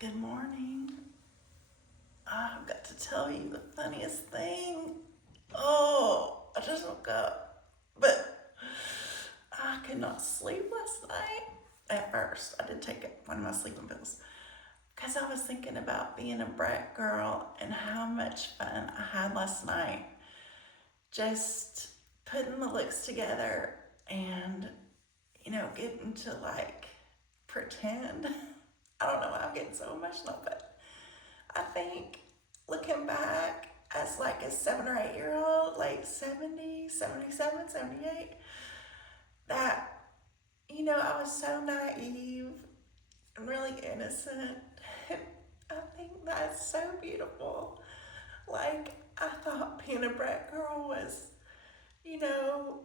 Good morning. I've got to tell you the funniest thing. Oh, I just woke up, but I could not sleep last night. At first, I did take one of my sleeping pills because I was thinking about being a Breck girl and how much fun I had last night. Just putting the looks together and, getting to pretend. I don't know why I'm getting so emotional, but I think looking back as like a 7 or 8 year old, late 70s, 77, 78, that, I was so naive and really innocent. I think that's so beautiful. Like, I thought being a Breck girl was, you know,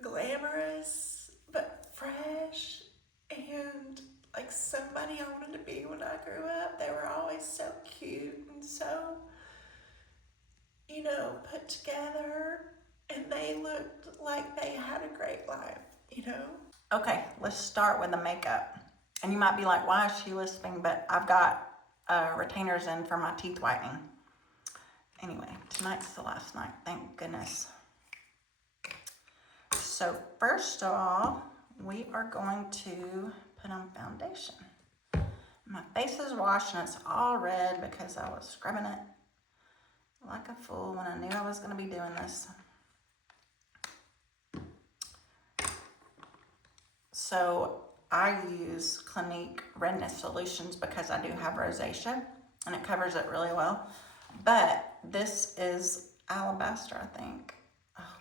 glamorous, but fresh, and like somebody I wanted to be when I grew up. They were always so cute and so, put together, and they looked like they had a great life. Okay, let's start with the makeup. And you might be like, why is she lisping? But I've got retainers in for my teeth whitening. Anyway, tonight's the last night, thank goodness. So first of all, we are going to put on foundation. My face is washed and it's all red because I was scrubbing it like a fool when I knew I was going to be doing this. So I use Clinique Redness Solutions because I do have rosacea and it covers it really well. But this is alabaster, I think. Oh God.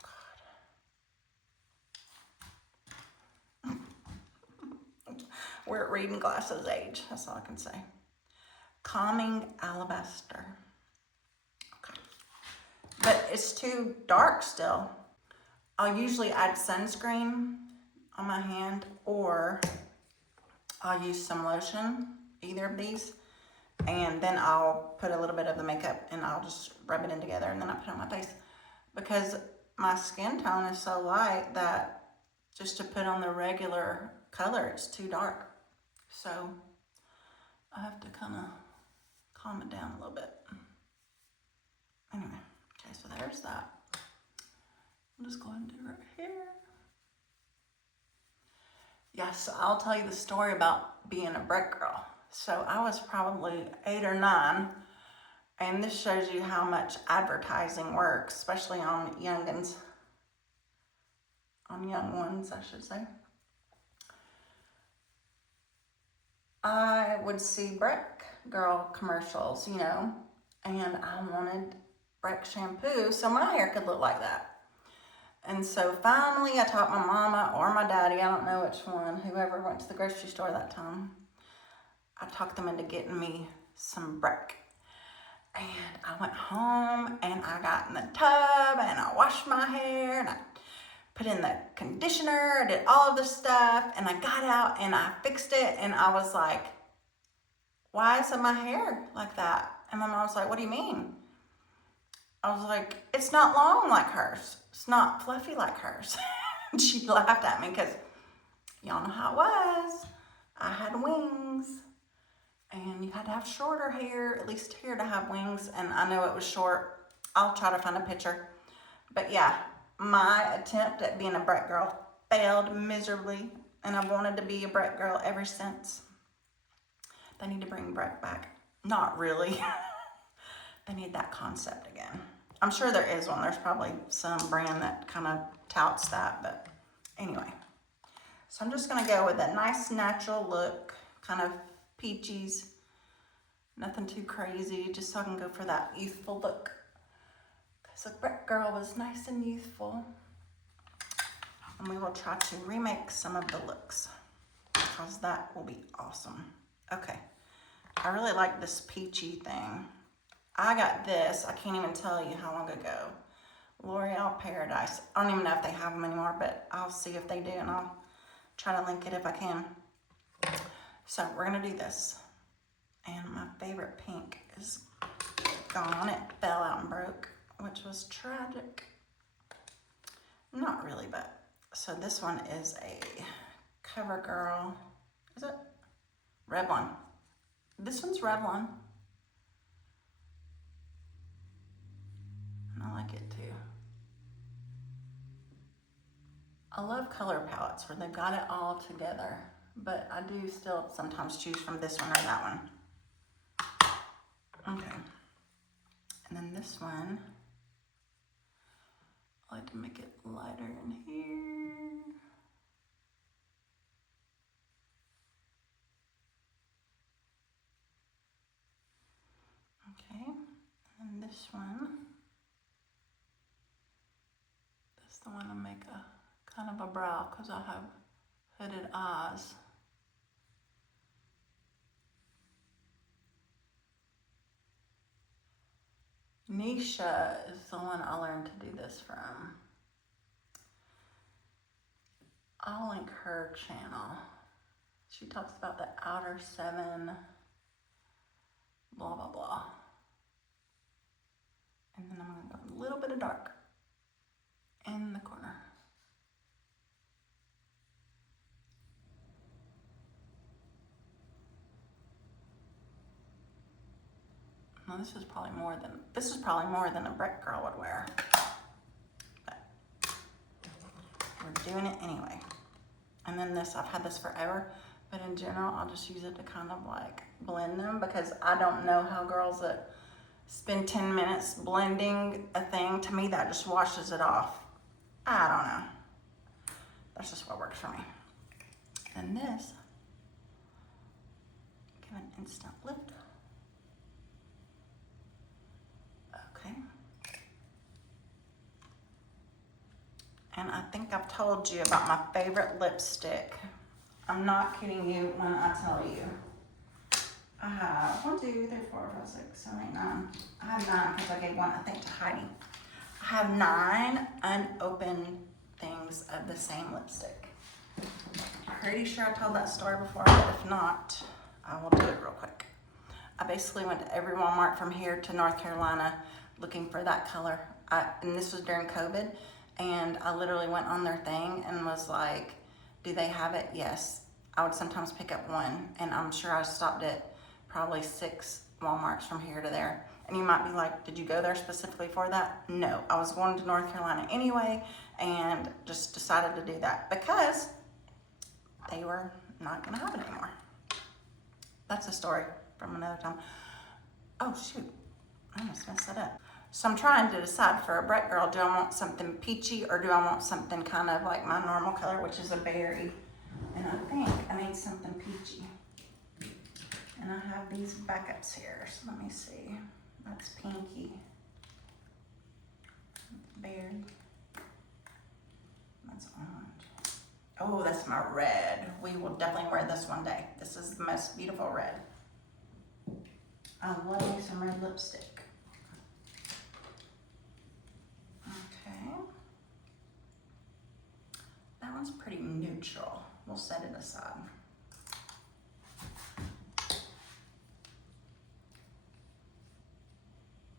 We're at reading glasses age, that's all I can say. Calming alabaster. Okay. But it's too dark still. I'll usually add sunscreen on my hand, or I'll use some lotion, either of these, and then I'll put a little bit of the makeup and I'll just rub it in together and then I put it on my face. Because my skin tone is so light that just to put on the regular color, it's too dark. So I have to kind of calm it down a little bit. Anyway, okay, so there's that. I'm just going to do right here. Yeah, so I'll tell you the story about being a Breck girl. So I was probably 8 or 9, and this shows you how much advertising works, especially on youngins, on young ones, I should say. I would see Breck Girl commercials, and I wanted Breck shampoo so my hair could look like that. And so finally I taught my mama or my daddy, I don't know which one, whoever went to the grocery store that time, I talked them into getting me some Breck. And I went home and I got in the tub and I washed my hair and I put in the conditioner, I did all of this stuff, and I got out and I fixed it, and I was like, why isn't my hair like that? And my mom was like, what do you mean? I was like, it's not long like hers. It's not fluffy like hers. And she laughed at me because y'all know how it was. I had wings and you had to have shorter hair, at least here, to have wings. And I know it was short. I'll try to find a picture. But yeah, my attempt at being a Breck girl failed miserably. And I've wanted to be a Breck girl ever since. They need to bring Breck back. Not really. They need that concept again. I'm sure there is one. There's probably some brand that kind of touts that, but anyway. So I'm just gonna go with a nice natural look, kind of peaches, nothing too crazy, just so I can go for that youthful look. Because the Breck girl was nice and youthful. And we will try to remake some of the looks because that will be awesome. Okay, I really like this peachy thing. I got this, I can't even tell you how long ago. L'Oreal Paradise. I don't even know if they have them anymore, but I'll see if they do and I'll try to link it if I can. So we're gonna do this. And my favorite pink is gone. It fell out and broke, which was tragic. Not really, but. So this one is a CoverGirl, is it? Red one. This one's Revlon. And I like it too. I love color palettes where they've got it all together, but I do still sometimes choose from this one or that one. Okay. And then this one, I like to make it lighter in here. Okay, and this one, that's the one to make a kind of a brow because I have hooded eyes. Nisha is the one I learned to do this from. I'll link her channel. She talks about the outer 7, blah, blah, blah. And then I'm gonna go a little bit of dark in the corner. Now this is probably more than a Breck Girl would wear. But we're doing it anyway. And then this, I've had this forever, but in general, I'll just use it to kind of like blend them because I don't know how girls that spend 10 minutes blending a thing, to me that just washes it off. I don't know. That's just what works for me. And this, give an instant lift. Okay. And I think I've told you about my favorite lipstick. I'm not kidding you when I tell you. I have 1, 2, 3, 4, 5, 6, 7, 8, 9. I have 9 because I gave one, I think, to Heidi. I have 9 unopened things of the same lipstick. I'm pretty sure I told that story before, but if not, I will do it real quick. I basically went to every Walmart from here to North Carolina looking for that color. And this was during COVID, and I literally went on their thing and was like, do they have it? Yes. I would sometimes pick up one, and I'm sure I stopped at probably 6 Walmarts from here to there. And you might be like, did you go there specifically for that? No, I was going to North Carolina anyway, and just decided to do that because they were not gonna have it anymore. That's a story from another time. Oh shoot, I almost messed that up. So I'm trying to decide for a Breck Girl, do I want something peachy or do I want something kind of like my normal color, which is a berry? And I think I need something peachy. And I have these backups here, so let me see. That's pinky. Berry. That's orange. Oh, that's my red. We will definitely wear this one day. This is the most beautiful red. I love me some red lipstick. Okay. That one's pretty neutral. We'll set it aside.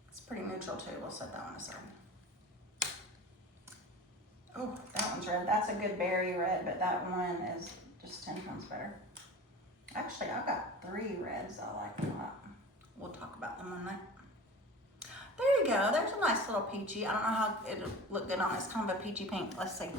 It's pretty neutral too. We'll set that one aside. Oh, that one's red. That's a good berry red, but that one is just 10 times better. Actually, I've got 3 reds I like a lot. We'll talk about them one night. There you go. There's a nice little peachy. I don't know how it'll look good on this. Kind of a peachy pink. Let's see.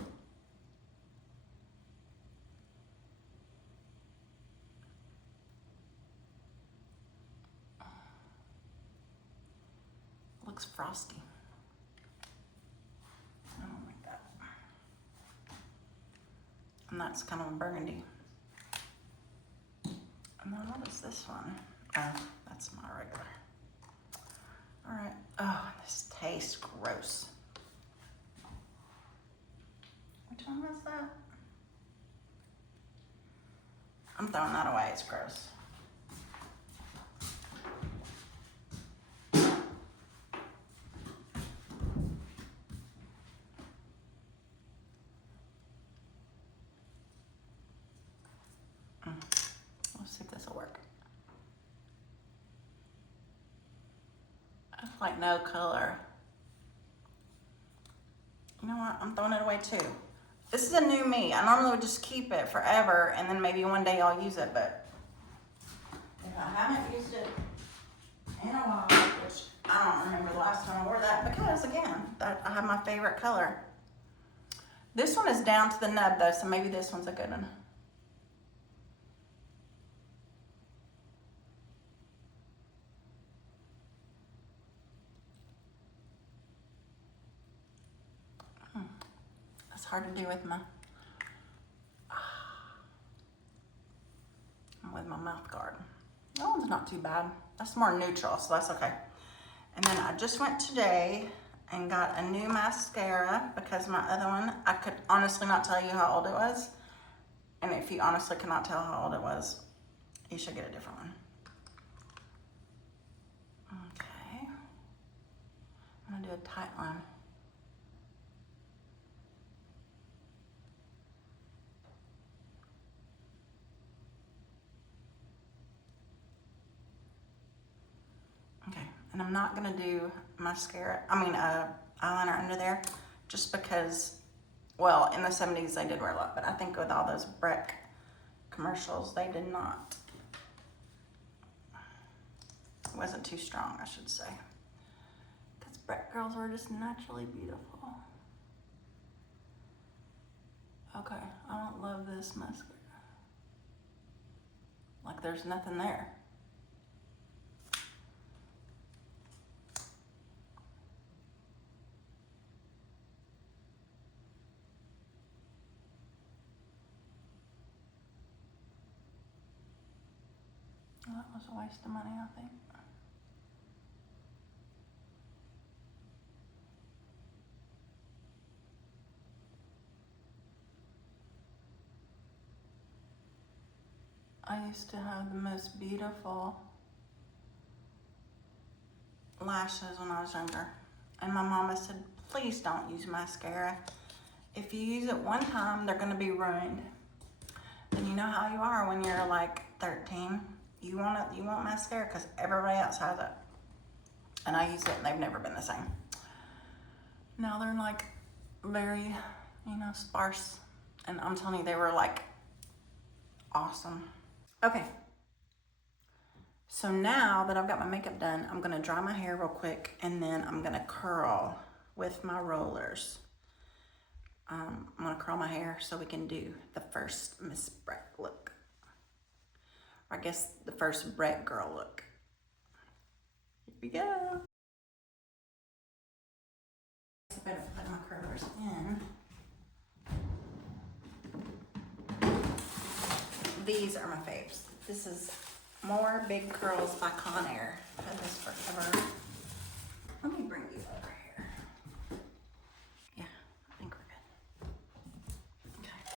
Looks frosty. I don't like that. And that's kind of a burgundy. And then what is this one? Oh, that's my regular. All right. Oh, this tastes gross. Which one was that? I'm throwing that away. It's gross. Let's see if this will work. It's like no color. You know what? I'm throwing it away too. This is a new me. I normally would just keep it forever and then maybe one day I'll use it, but if I haven't used is down to the nub though, so maybe this one's a good one. It's hard to do with my mouth guard. That one's not too bad. That's more neutral, so that's okay. And then I just went today and got a new mascara because my other one, I could honestly not tell you how old it was. And if you honestly cannot tell how old it was, you should get a different one. Okay. I'm gonna do a tight line. Okay, and I'm not gonna do mascara, eyeliner under there, just because, well, in the 70s they did wear a lot, but I think with all those Breck commercials, they did not. It wasn't too strong, I should say. Because Breck girls were just naturally beautiful. Okay, I don't love this mascara. Like there's nothing there. Well, that was a waste of money, I think. I used to have the most beautiful lashes when I was younger. And my mama said, please don't use mascara. If you use it one time, they're gonna be ruined. And you know how you are when you're like 13. You want mascara because everybody else has it. And I use it and they've never been the same. Now they're like very, sparse. And I'm telling you, they were like awesome. Okay. So now that I've got my makeup done, I'm gonna dry my hair real quick and then I'm gonna curl with my rollers. I'm gonna curl my hair so we can do the first Miss Breck look. Or I guess the first Breck Girl look. Here we go. I better put my curlers in. These are my faves. This is More Big Curls by Conair. I've had this forever. Let me bring these over here. Yeah, I think we're good. Okay.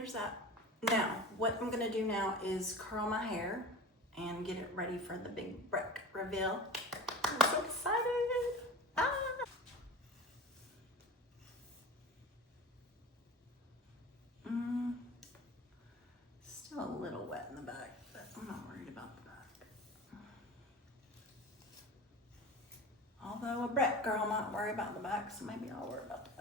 there's that. Now, what I'm gonna do now is curl my hair and get it ready for the big Breck reveal. I'm so excited. Ah! Still a little wet in the back, but I'm not worried about the back. Although a Breck girl might worry about the back, so maybe I'll worry about the back.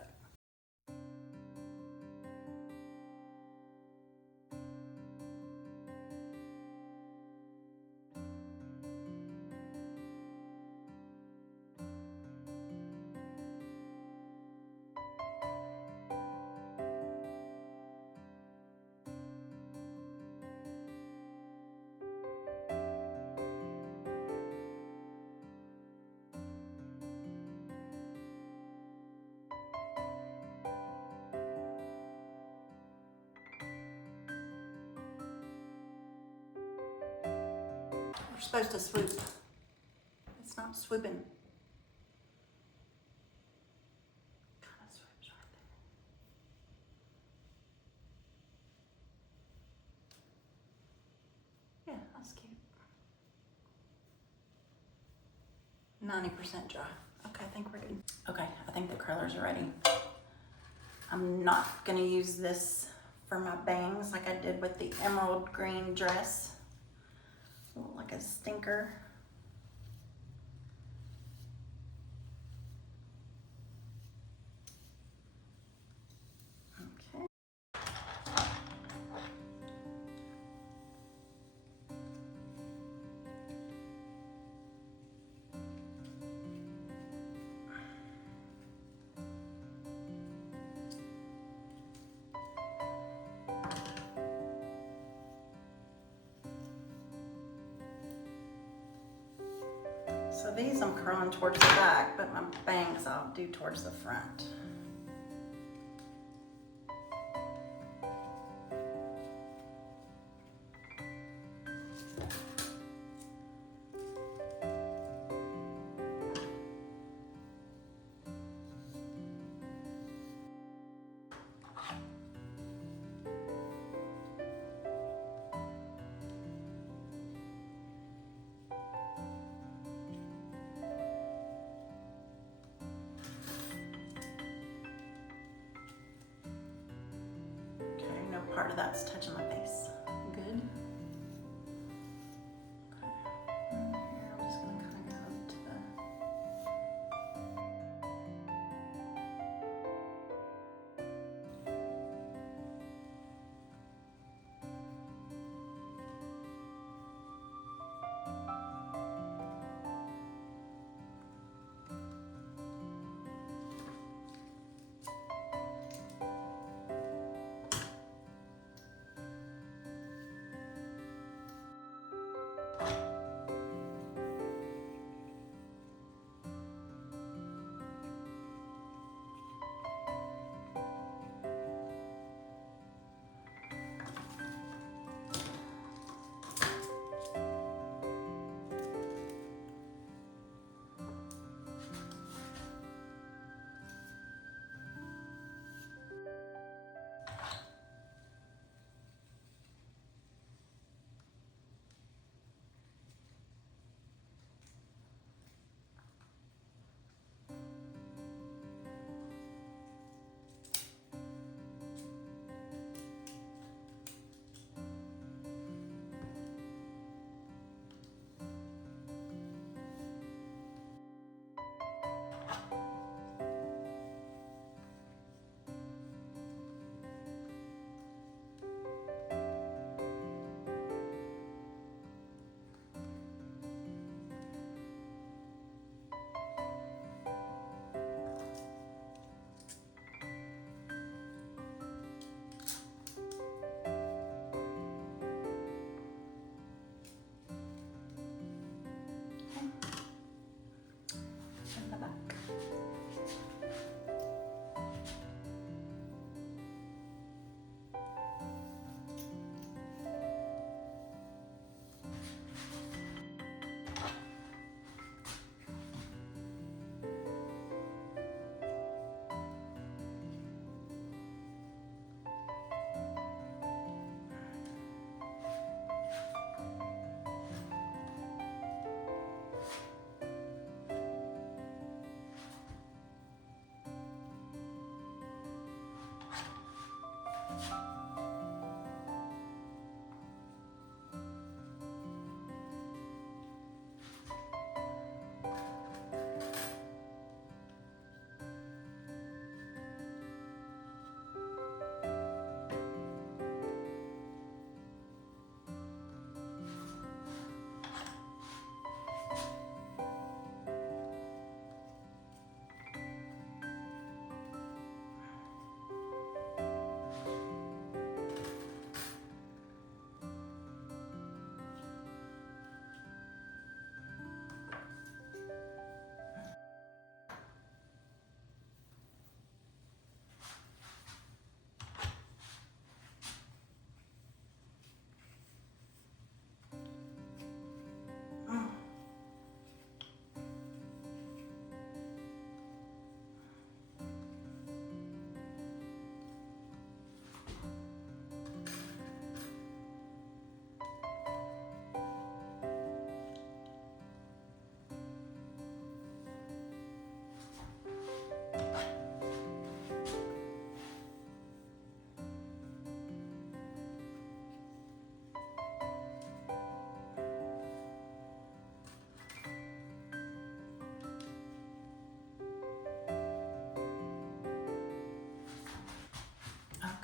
We're supposed to swoop. It's not swooping. Kind of swoops right there. Yeah, that's cute. 90% dry. Okay, I think we're good. Okay, I think the curlers are ready. I'm not gonna use this for my bangs like I did with the emerald green dress. Look like a stinker. Okay. So these I'm curling towards the back, but my bangs I'll do towards the front. Part of that's touching my face. Good. Okay. And here I'm just gonna kind of go to the.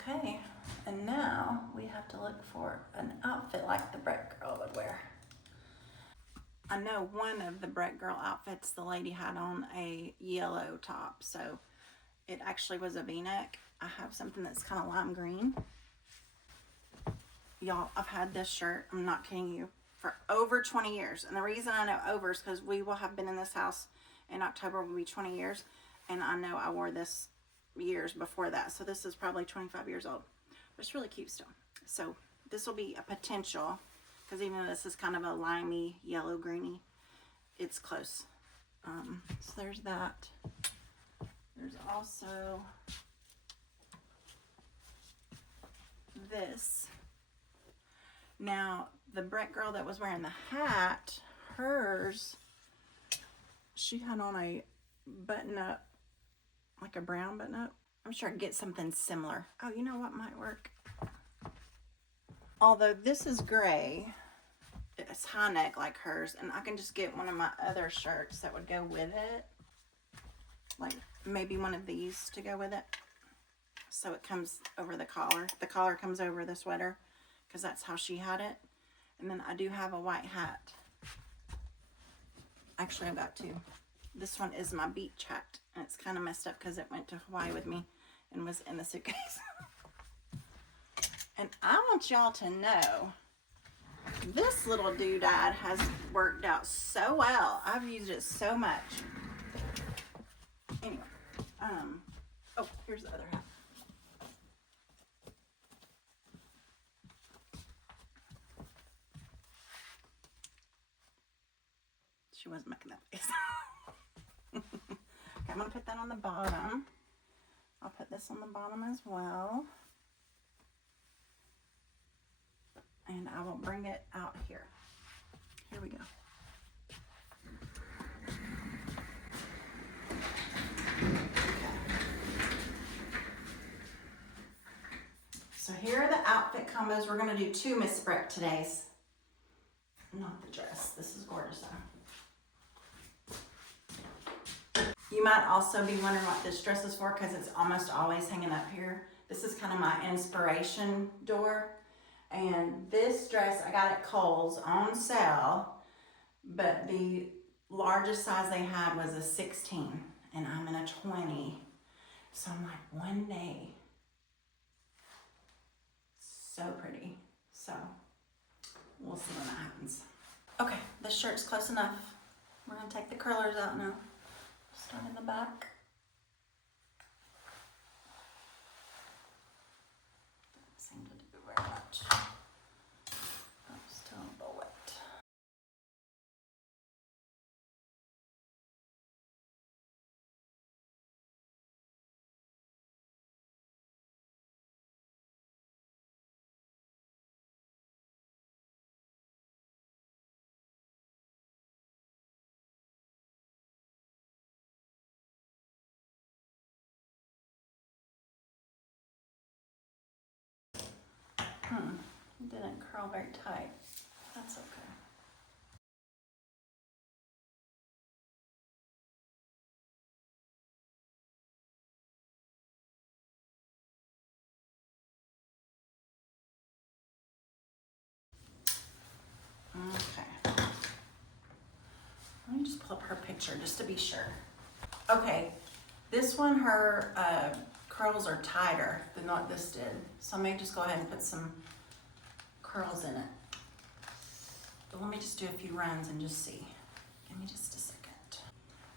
Okay, and now we have to look for an outfit like the Breck Girl would wear. I know one of the Breck Girl outfits, the lady had on a yellow top, so it actually was a v-neck. I have something that's kind of lime green. Y'all, I've had this shirt, I'm not kidding you, for over 20 years. And the reason I know over is because we will have been in this house in October, will be 20 years. And I know I wore this years before that. So this is probably 25 years old. But it's really cute still. So this will be a potential, because even though this is kind of a limey, yellow, greeny, it's close. So there's that. There's also this. Now, the Breck Girl that was wearing the hat, hers, she had on a button-up, like a brown button-up. I'm sure I can get something similar. Oh, you know what might work? Although this is gray, it's high neck like hers, and I can just get one of my other shirts that would go with it. Like maybe one of these to go with it. So it comes over the collar. The collar comes over the sweater, because that's how she had it. And then I do have a white hat. Actually, I've got two. This one is my beach hat, and it's kind of messed up because it went to Hawaii with me and was in the suitcase. And I want y'all to know, this little doodad has worked out so well. I've used it so much. Anyway, oh, here's the other hat. She wasn't making that face. Okay, I'm gonna put that on the bottom. I'll put this on the bottom as well. And I will bring it out here. Here we go. So here are the outfit combos. We're gonna do two Miss Breck today's. Not the dress. This is gorgeous though. You might also be wondering what this dress is for, because it's almost always hanging up here. This is kind of my inspiration door. And this dress I got at Kohl's on sale, but the largest size they had was a 16, and I'm in a 20. So I'm like, one day. So pretty. So we'll see when that happens. Okay, this shirt's close enough. We're gonna take the curlers out now. Start in the back. Doesn't seem to do very much. It didn't curl very tight. That's okay. Okay. Let me just pull up her picture just to be sure. Okay, this one, her curls are tighter than what this did. So I may just go ahead and put some curls in it. But let me just do a few runs and just see. Give me just a second.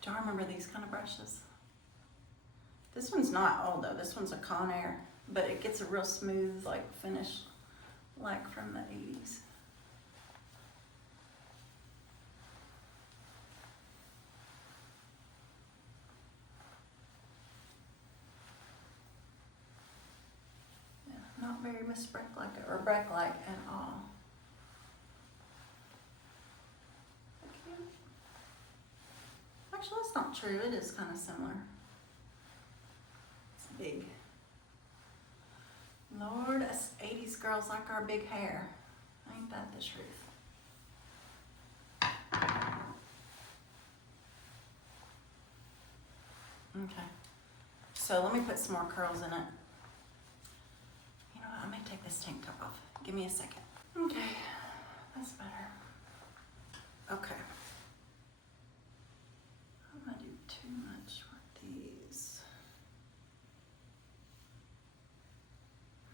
Do y'all remember these kind of brushes? This one's not old though. This one's a Conair, but it gets a real smooth like finish like from the 80s. Not very Miss Breck-like or Breck-like at all. Okay. Actually, that's not true. It is kind of similar. It's big. Lord, us 80s girls like our big hair. Ain't that the truth? Okay. So let me put some more curls in it. I'm gonna take this tank top off. Give me a second. Okay, that's better. Okay. I'm gonna do too much with these.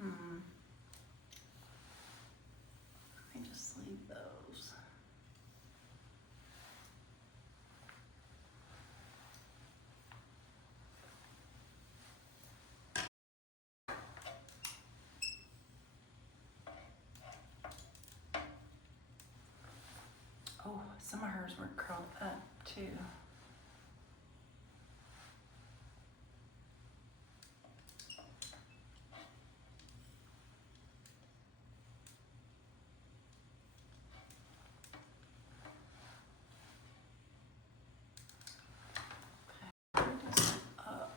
Let me just leave those. Oh, some of hers were curled up too. Okay, just up.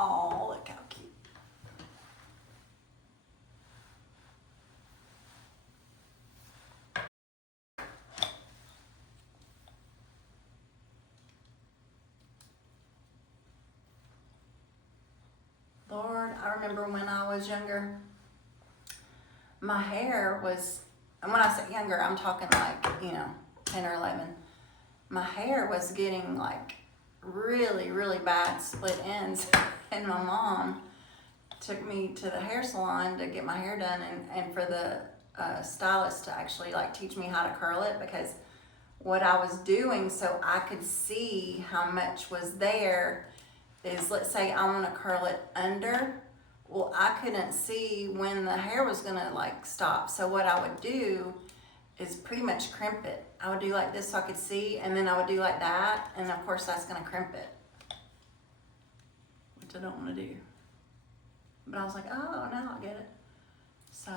Oh, look how cute. Lord, I remember when I was younger, my hair was, and when I say younger, I'm talking like, 10 or 11. My hair was getting like really, really bad split ends. And my mom took me to the hair salon to get my hair done and for the stylist to actually like teach me how to curl it, because what I was doing so I could see how much was there is, let's say I want to curl it under. Well, I couldn't see when the hair was gonna like stop. So what I would do is pretty much crimp it. I would do like this so I could see, and then I would do like that, and of course that's gonna crimp it, which I don't want to do. But I was like, oh, now I get it. So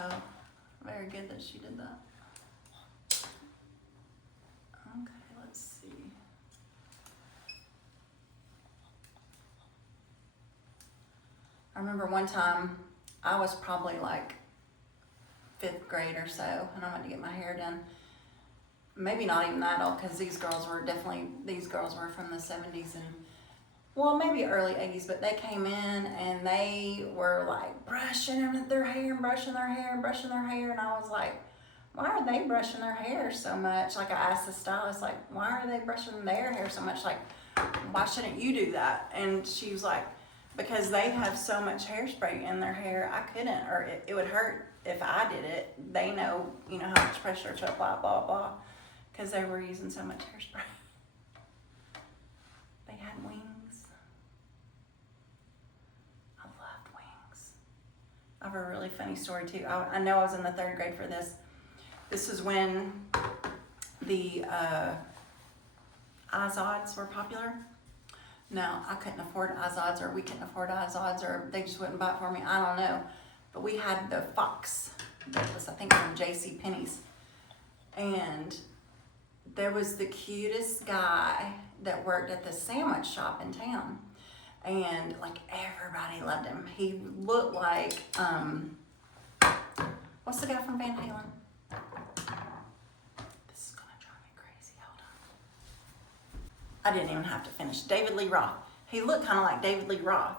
very good that she did that. Okay, let's see. I remember one time I was probably like 5th grade or so, and I went to get my hair done. Maybe not even that old, because these girls were from the 70s and, well, maybe early 80s, but they came in and they were like brushing their hair and brushing their hair and brushing their hair, and I was like, why are they brushing their hair so much? Like, I asked the stylist, like, why are they brushing their hair so much? Like, why shouldn't you do that? And she was like, because they have so much hairspray in their hair, I couldn't, or it would hurt if I did it. They know, how much pressure to apply, blah, blah, because they were using so much hairspray. They had wings. I loved wings. I have a really funny story too. I know I was in the 3rd grade for this. This is when the Izods were popular. Now, I couldn't afford Izods, or we couldn't afford Izods, or they just wouldn't buy it for me. I don't know. But we had the Fox that was, I think, from J.C. Penney's. And there was the cutest guy that worked at the sandwich shop in town. And like everybody loved him. He looked like, what's the guy from Van Halen? This is gonna drive me crazy, hold on. I didn't even have to finish. David Lee Roth. He looked kind of like David Lee Roth.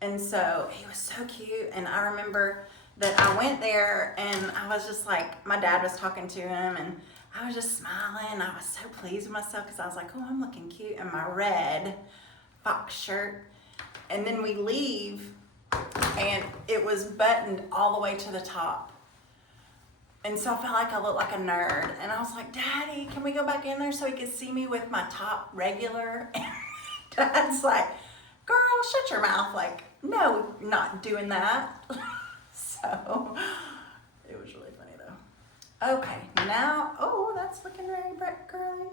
And so he was so cute. And I remember that I went there and I was just like, my dad was talking to him and I was just smiling. I was so pleased with myself because I was like, oh, I'm looking cute in my red Fox shirt. And then we leave and it was buttoned all the way to the top. And so I felt like I looked like a nerd. And I was like, Daddy, can we go back in there so he could see me with my top regular? And Dad's like, girl, shut your mouth. Like, no, not doing that. So it was really funny though. Okay, now, oh, that's looking very Breck Girly.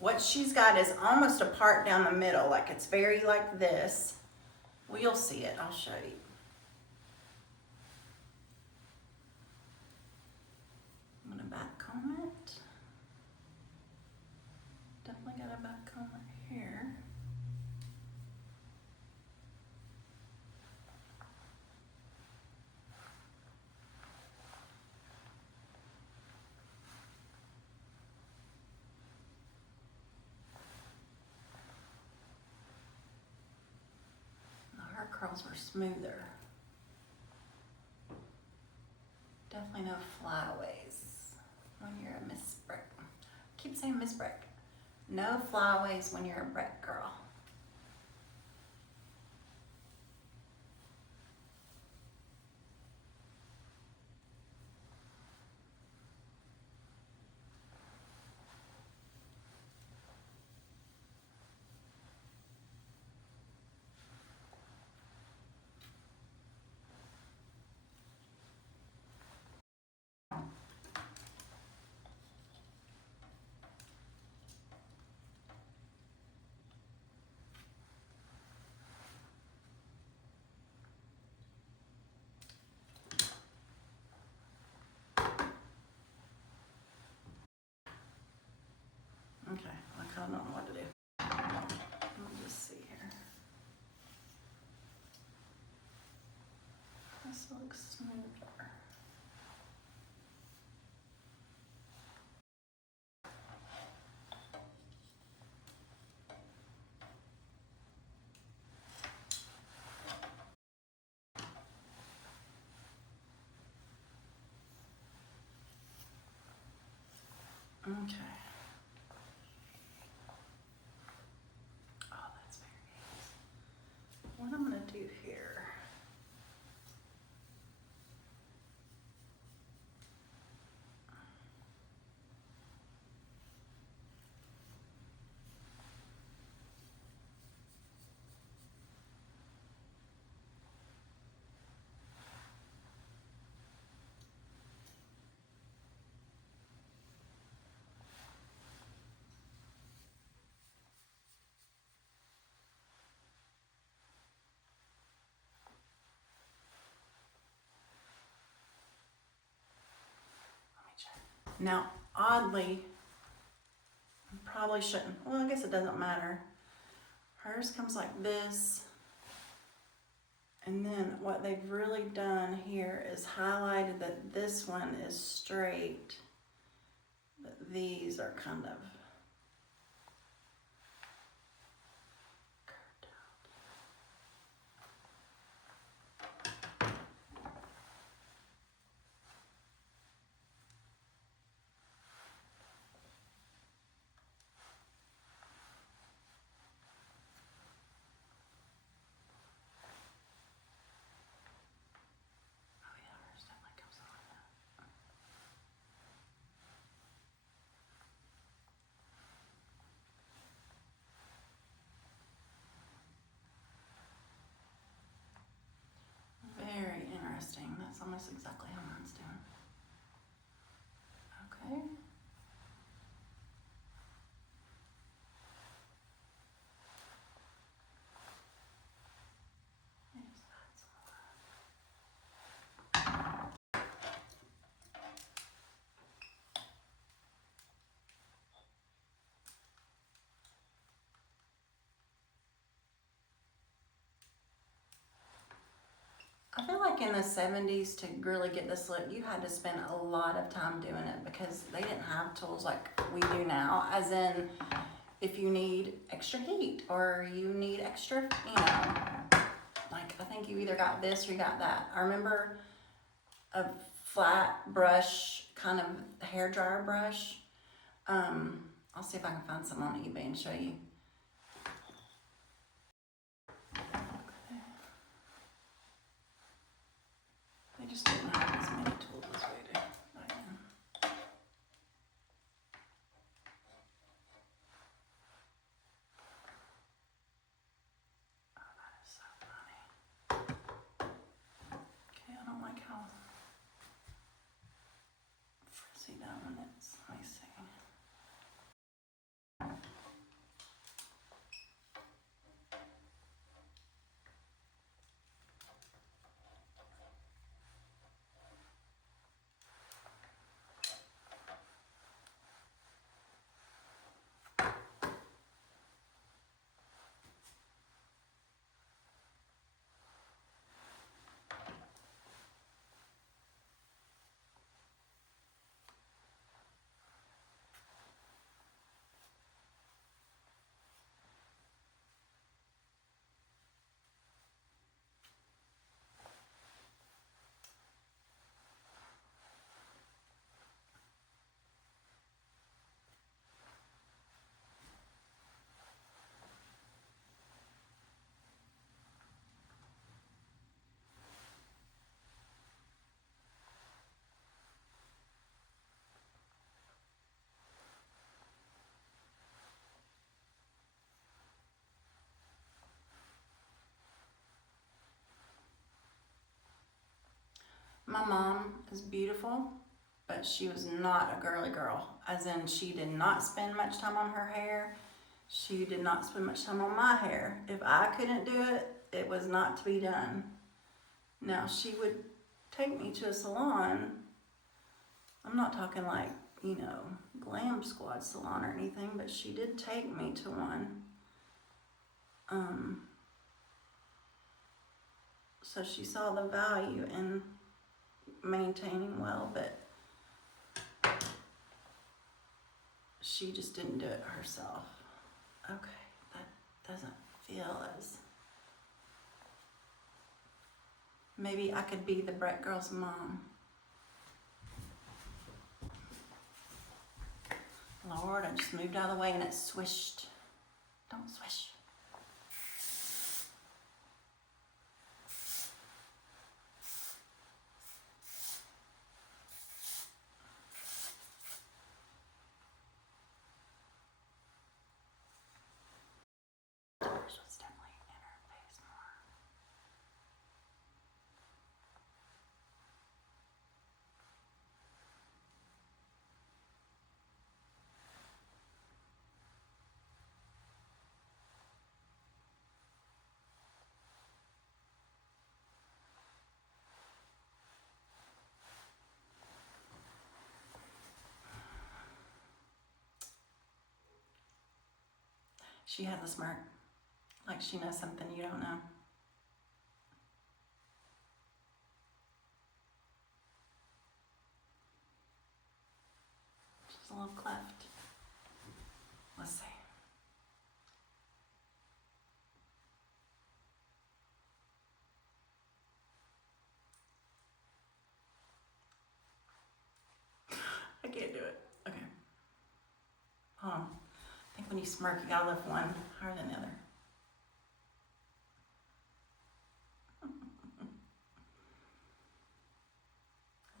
What she's got is almost a part down the middle, like it's very like this. Well, you'll see it, I'll show you. I'm gonna back comb it. Definitely got a back comb right here. Her curls were smoother. Definitely no flyaways when you're a Miss Breck. I keep saying Miss Breck. No flyaways when you're a Breck girl. Okay, I kind of don't know what to do. Let me just see here. This looks smoother. Okay. Oh, that's very nice. What I'm gonna do here. Let me check. Now, oddly, I probably shouldn't. Well, I guess it doesn't matter. Hers comes like this. And then what they've really done here is highlighted that this one is straight, but these are kind of curved out. Oh yeah, hers definitely comes on. like in the 70s to really get this look, you had to spend a lot of time doing it because they didn't have tools like we do now, as in if you need extra heat or you need extra, you know, like I think you either got this or you got that. I remember a flat brush, kind of hair dryer brush. I'll see if I can find some on eBay and show you. They just didn't have as many tools as we do back then. Oh, that is so funny. Okay, I don't like how frizzy that one is. Let me see. My mom is beautiful, but she was not a girly girl, as in she did not spend much time on her hair. She did not spend much time on my hair. If I couldn't do it, it was not to be done. Now, she would take me to a salon. I'm not talking like, you know, glam squad salon or anything, but she did take me to one. So she saw the value in maintaining well, but she just didn't do it herself. Okay, that doesn't feel as... Maybe I could be the Breck Girl's mom. Lord, I just moved out of the way and it swished. Don't swish. It's definitely in her face more. She has a smirk, like she knows something you don't know. She's a little cleft. Let's see. I can't do it. Okay. Hold on. I think when you smirk, you gotta lift one higher than the other.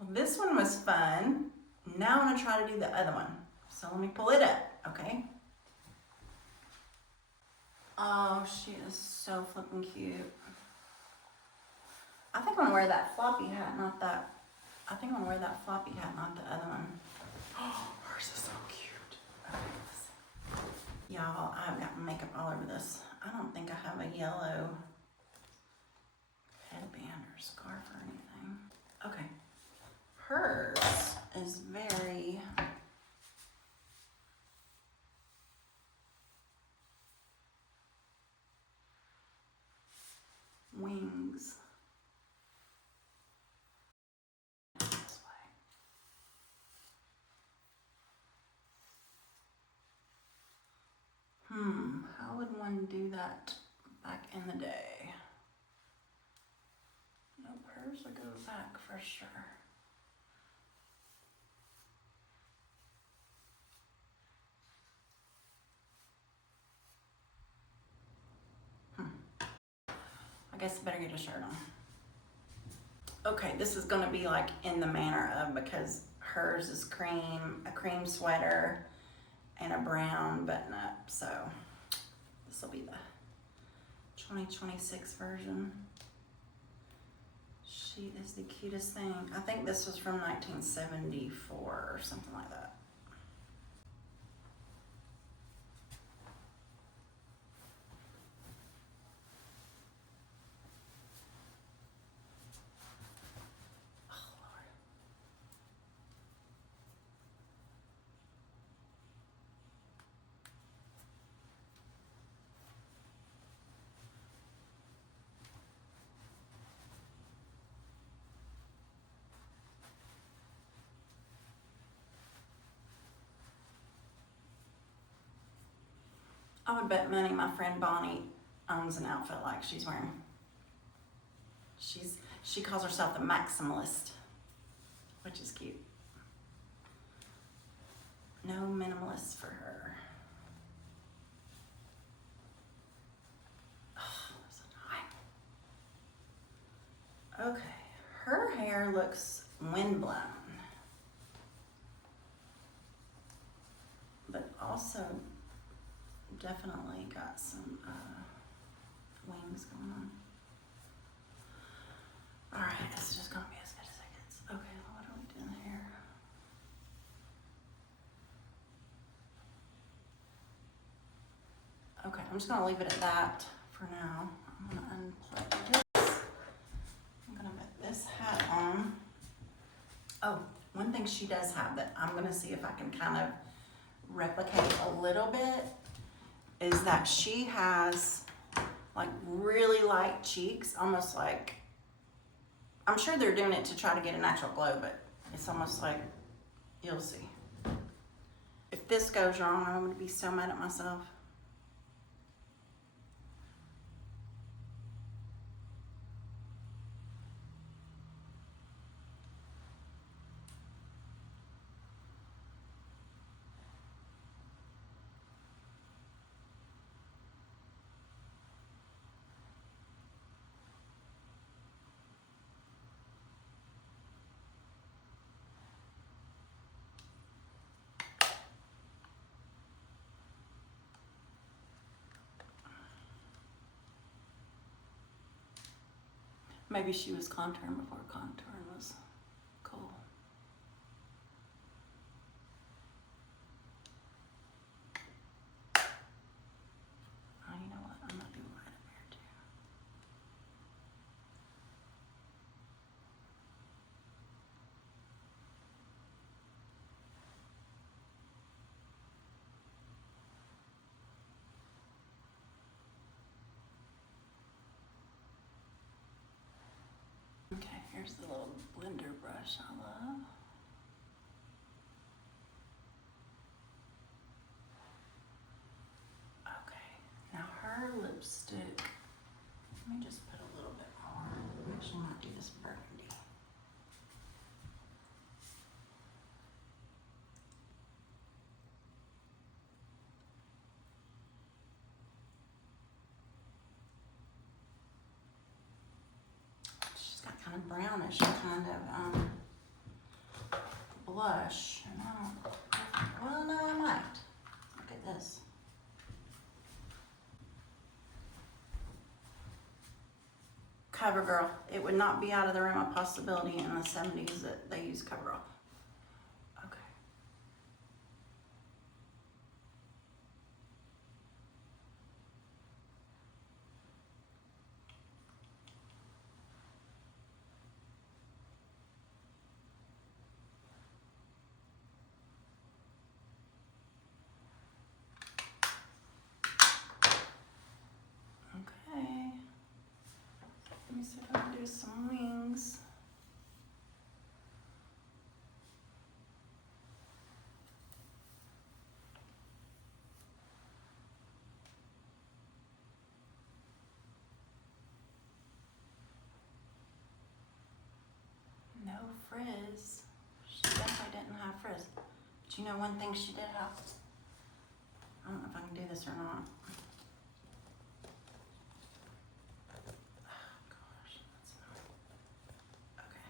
Well, this one was fun. Now I'm gonna try to do the other one. So let me pull it up, okay? Oh, she is so flippin' cute. I think I'm gonna wear that floppy hat, not that. I think I'm gonna wear that floppy hat, not the other one. Oh, hers is so cute. Okay, y'all, I've got makeup all over this. I don't think I have a yellow headband or scarf or anything. Okay, hers is very wings. and do that back in the day. Nope, hers will go back for sure. I guess I better get a shirt on. Okay, this is gonna be like in the manner of, because hers is cream, a cream sweater and a brown button up. So this will be the 2026 version. She is the cutest thing. I think this was from 1974 or something like that. I would bet money my friend Bonnie owns an outfit like she's wearing. She calls herself the maximalist, which is cute. No minimalist for her. Oh, so high. Okay, her hair looks windblown, but also definitely got some wings going on. All right, it's just gonna be as good as it gets. Okay, what are we doing here? Okay, I'm just gonna leave it at that for now. I'm gonna unplug this. I'm gonna put this hat on. Oh, one thing she does have that I'm gonna see if I can kind of replicate a little bit is that she has like really light cheeks, almost like, I'm sure they're doing it to try to get a natural glow, but it's almost like, you'll see. If this goes wrong, I'm gonna be so mad at myself. Maybe she was contouring before contouring was cool. Oh, you know what? I'm gonna do right up here too. Okay, here's the little blender brush I love. Okay, now her lipstick, let me just put a little bit more. Actually, I might do this burgundy. She's got kind of brownish kind of blush. And I don't, well, no, I might. Look at this. CoverGirl. It would not be out of the realm of possibility in the 70s that they use CoverGirl. Okay. Okay. Let me see if I can do some wings. frizz. She definitely didn't have frizz. But you know one thing she did have? I don't know if I can do this or not. Oh gosh, that's not. Okay.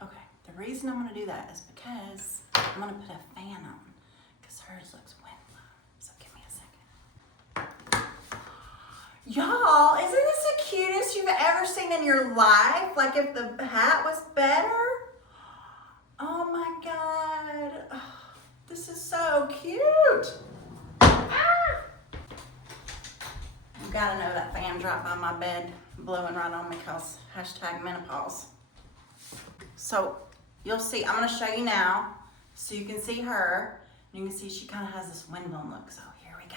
Okay, the reason I'm gonna do that is because I'm gonna put a fan on because hers looks windblown. So give me a second. Y'all, isn't this the cutest you've ever seen in your life? Like if the hat was better? Oh my God. Oh, this is so cute. Ah! You gotta know that fan dropped by my bed blowing right on me because #menopause. So you'll see, I'm gonna show you now so you can see her. You can see she kind of has this windblown look. So here we go.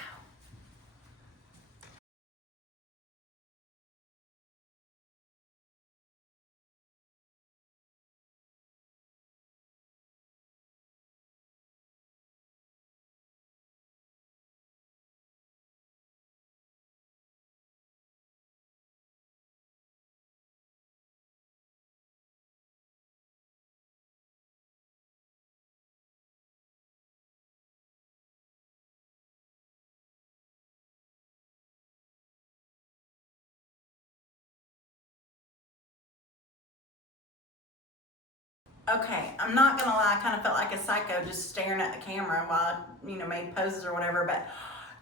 Okay, I'm not gonna lie, I kind of felt like a psycho just staring at the camera while I, made poses or whatever, but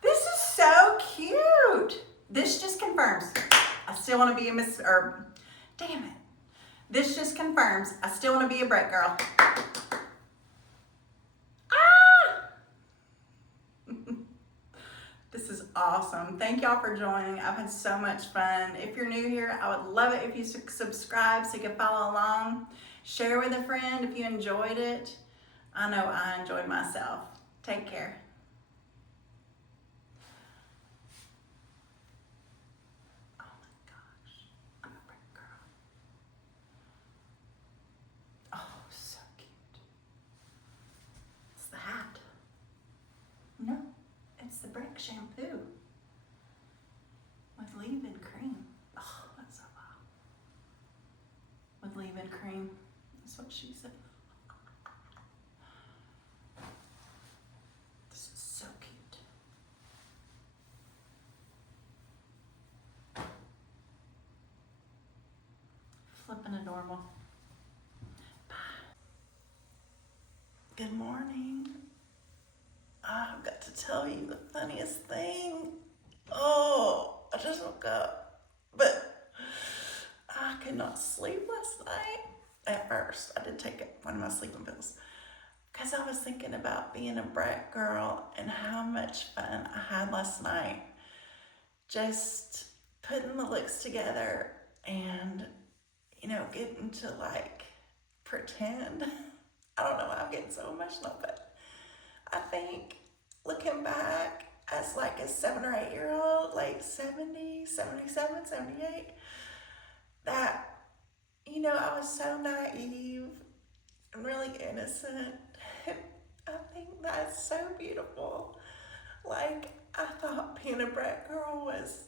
this is so cute. This just confirms I still want to be a damn it. This just confirms I still want to be a Breck girl. Ah! This is awesome. Thank y'all for joining. I've had so much fun. If you're new here, I would love it if you subscribe so you can follow along. Share with a friend if you enjoyed it. I know I enjoyed myself. Take care. Oh my gosh, I'm a Breck girl. Oh, so cute. It's the hat. No, it's the Breck shampoo with leave-in cream. Oh, that's so wow. With leave-in cream. That's what she said. This is so cute. Flippin' adorable. Bye. Good morning. I've got to tell you the funniest thing. Oh, I just woke up, but I could not sleep last night. At first, I did take one of my sleeping pills because I was thinking about being a Breck girl and how much fun I had last night. Just putting the looks together and, getting to like pretend. I don't know why I'm getting so emotional, but I think looking back as like a 7 or 8 year old, like 70, 77, 78, that, I was so naive and really innocent. I think that's so beautiful. Like, I thought being a Breck girl was,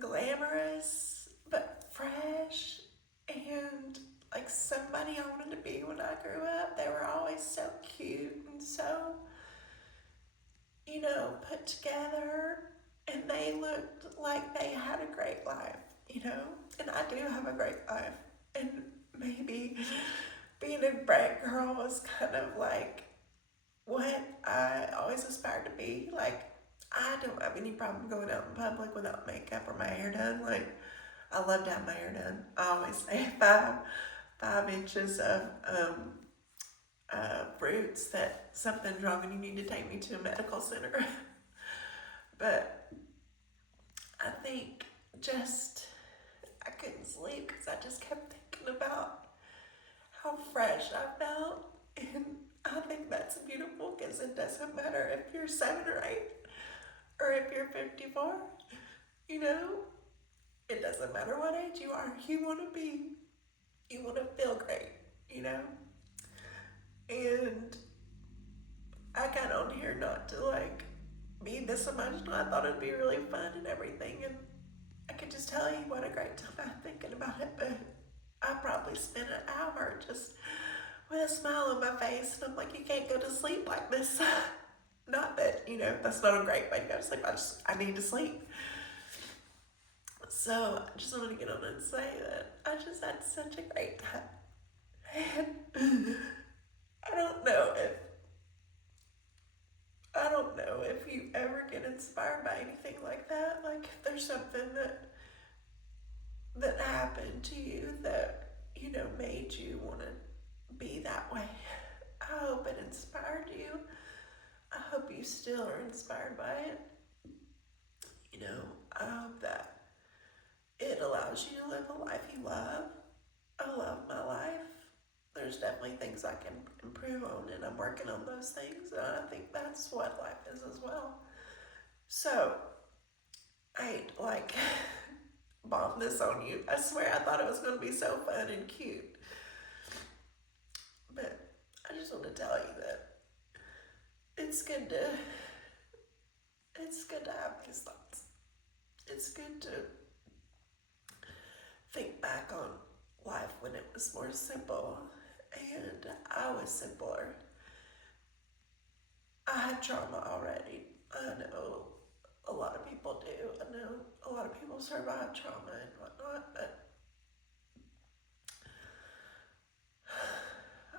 glamorous, but fresh, and like somebody I wanted to be when I grew up. They were always so cute and so, put together, and they looked like they had a great life, and I do have a great life, and maybe being a Breck girl was kind of like what I always aspired to be. Like, I don't have any problem going out in public without makeup or my hair done. Like, I love to have my hair done. I always say 5 inches of fruits that something's wrong and you need to take me to a medical center. But I think I couldn't sleep because I just kept thinking about how fresh I felt. And I think that's beautiful because it doesn't matter if you're 7 or 8 or if you're 54, you know, it doesn't matter what age you are. You want to feel great, you know? And I got on here not to like be this emotional. I thought it'd be really fun and everything. And I could just tell you what a great time I'm thinking about it. But I probably spent an hour just with a smile on my face. And I'm like, you can't go to sleep like this. Not that, you know, that's not a great way to go to sleep. I need to sleep. So I just wanted to get on and say that I just had such a great time. And I don't know if you ever get inspired by anything like that. Like if there's something that happened to you that, you know, made you want to be that way. I hope it inspired you. I hope you still are inspired by it. You know, I hope that it allows you to live a life you love. I love my life. There's definitely things I can improve on, and I'm working on those things, and I think that's what life is as well. So, I hate to like bomb this on you. I swear I thought it was going to be so fun and cute. But I just want to tell you that it's good to have these thoughts. It's good to think back on life when it was more simple, and I was simpler. I had trauma already. I know a lot of people do. I know a lot of people survive trauma and whatnot, but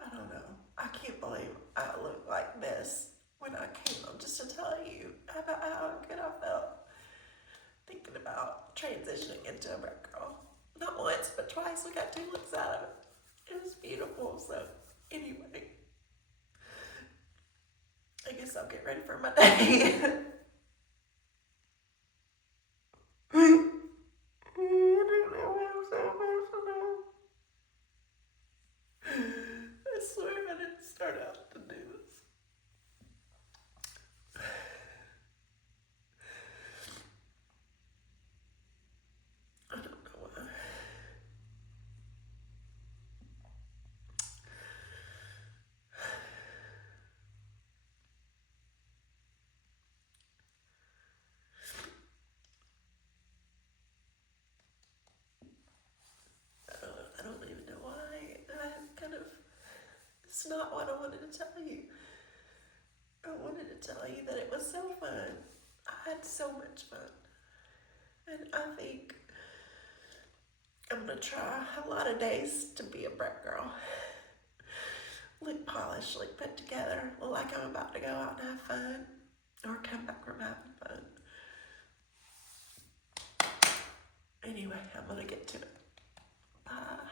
I don't know. I can't believe I look like this when I came on, just to tell you about how good I felt thinking about transitioning into a Breck Girl. Not once, but twice. We got 2 looks out of it. It was beautiful. So anyway, I guess I'll get ready for my day. I don't know why I'm so emotional. I swear I didn't start out to do this. I don't know why. I don't even know why. It's not what I wanted to tell you. I wanted to tell you that it was so fun. I had so much fun. And I think I'm going to try a lot of days to be a Breck Girl. Look polished, look put together, look like I'm about to go out and have fun, or come back from having fun. Anyway, I'm going to get to it. Bye.